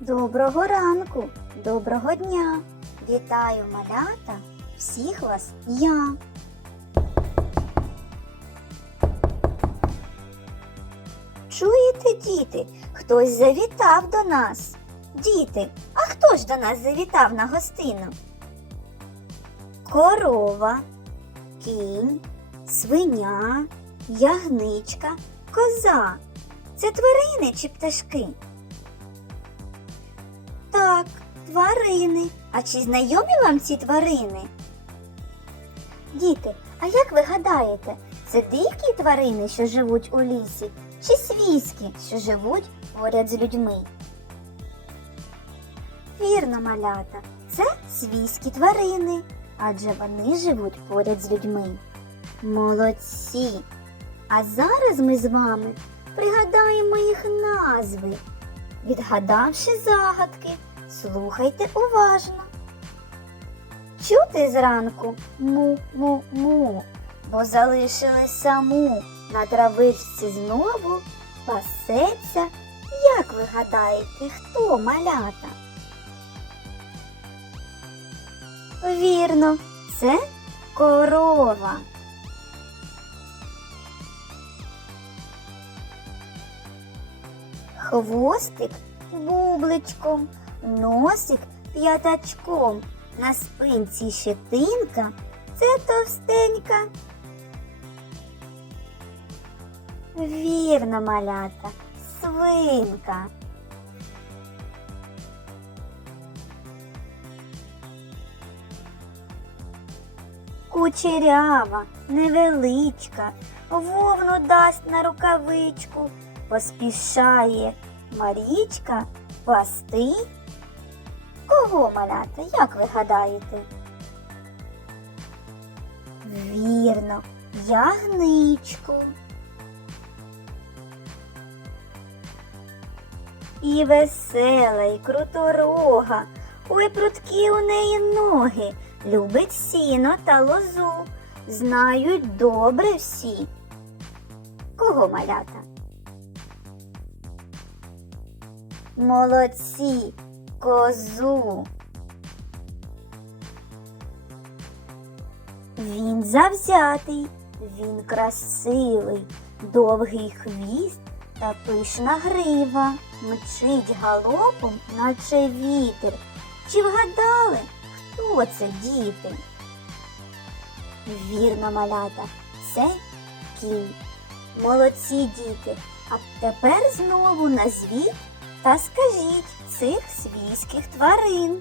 Доброго ранку, доброго дня. Вітаю малята, всіх вас я. Чуєте, діти, хтось завітав до нас. Діти, а хто ж до нас завітав на гостину? Корова, кінь, свиня, ягничка, коза. Це тварини чи пташки? Тварини. А чи знайомі вам ці тварини? Діти, а як ви гадаєте, це дикі тварини, що живуть у лісі, чи свійські, що живуть поряд з людьми? Вірно, малята, це свійські тварини, адже вони живуть поряд з людьми. Молодці! А зараз ми з вами пригадаємо їх назви. Відгадавши загадки, слухайте уважно. Чути зранку му-му-му, бо залишили саму на травичці знову пасеться. Як ви гадаєте, хто малята? Вірно, це корова. Хвостик бубличком, носик п'ятачком, на спинці щетинка це товстенька. Вірно, малята, свинка. Кучерява, невеличка, вовну дасть на рукавичку, поспішає Марічка пасти. Кого малята, як ви гадаєте? Вірно, ягничку. І весела, і круторога, ой, прудкі у неї ноги, любить сіно та лозу, знають добре всі. Кого малята? Молодці, козу. Він завзятий, він красивий, довгий хвіст та пишна грива, мчить галопом, наче вітер. Чи вгадали, хто це діти? Вірно, малята, це кінь. Молодці діти. А тепер знову назвіть та скажіть цих свійських тварин.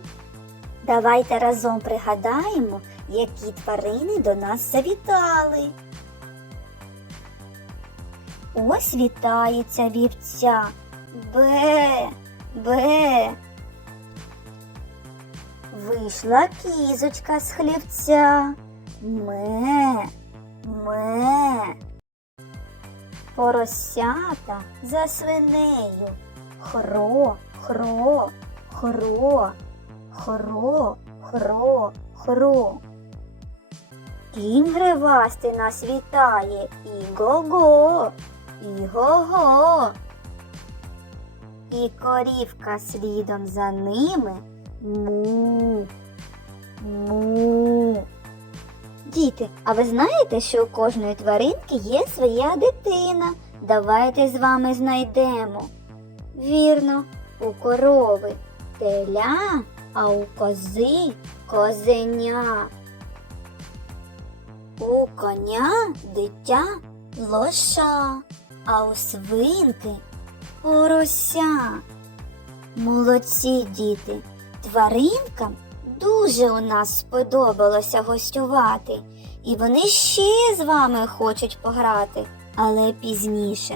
Давайте разом пригадаємо, які тварини до нас завітали. Ось вітається вівця. Бе, бе. Вийшла кізочка з хлівця. Ме, ме. Поросята за свинею. Хро, хро, хро, хро, хро, хро. Кінь гривастий нас вітає і го-го, і го-го. І корівка слідом за ними му, му. Діти, а ви знаєте, що у кожної тваринки є своя дитина? Давайте з вами знайдемо. Вірно, у корови теля, а у кози козеня. У коня дитя лоша, а у свинки порося. Молодці діти, тваринкам дуже у нас сподобалося гостювати, і вони ще з вами хочуть пограти, але пізніше.